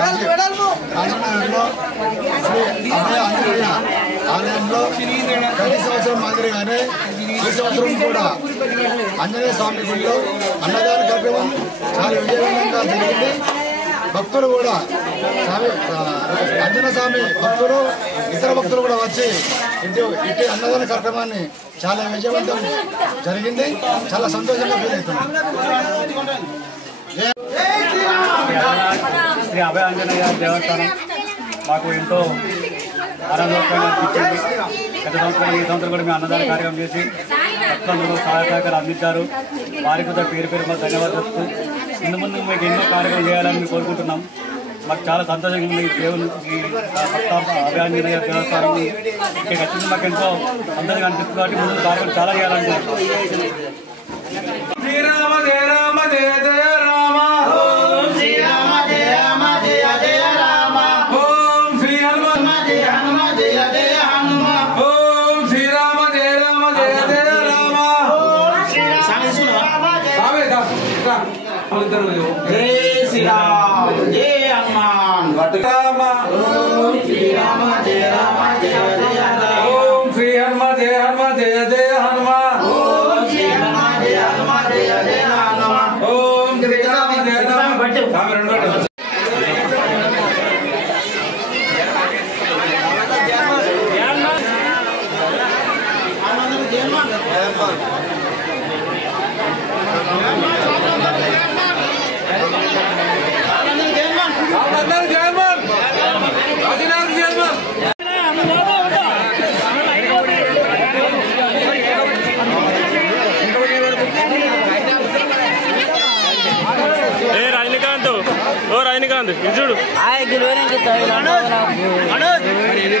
రాజనగర్లో శ్రీ అభయ ఆంజనేయ ఆలయంలో ప్రతి సంవత్సరం మాదిరిగానే ఈ సంవత్సరం కూడా ఆంజనేయ స్వామి గుడిలో అన్నదాన కార్యక్రమం చాలా విజయవంతంగా జరిగింది. భక్తులు కూడా ఆంజనేయ స్వామి భక్తులు ఇతర భక్తులు కూడా వచ్చి ఇటు అన్నదాన కార్యక్రమాన్ని చాలా విజయవంతం జరిగింది. చాలా సంతోషంగా ఫీల్ అవుతుంది. శ్రీ అభయ ఆంజనేయ దేవస్థానం మాకు ఎంతో ఆనందకరంగా అనిపించింది. గత సంవత్సరం ఈ సంవత్సరం కూడా మేము అన్నదాన కార్యక్రమం చేసి భక్తులందరూ సహాయ సహకారం అందించారు. వారికి కూడా పేరు పేరు ధన్యవాదాలు చెప్తూ ముందు మీకు ఎన్నో కార్యక్రమం చేయాలని మేము కోరుకుంటున్నాం. మాకు చాలా సంతోషంగా ఉంది. దేవుని అభయ ఆంజనేయ దేవస్థానం ఇక్కడికి వచ్చింది మాకు ఎంతో సంతోషంగా అనిపిస్తుంది. కాబట్టి ముందు కార్యక్రమం చాలా చేయాలనుకుంటున్నాం. శ్రీరామ జయ రామ జయ జయ రామ ఓం శ్రీరామ జయ రామ జయ జయ రామ ఓం శ్రీ హనుమ జయ హనుమ జయ జయ హనుమ ఓం శ్రీరామ జయ రామ జయ జయ రామ ఓం శ్రీరామ జయ శ్రీరామ జయ హనుమాన్ రామ ఓం శ్రీరామ జయ రామ జయ జయ ఓం శ్రీ హనుమ జయ హనుమ జయ జయ హనుమ రజనీకాంత్ చూడు గిరి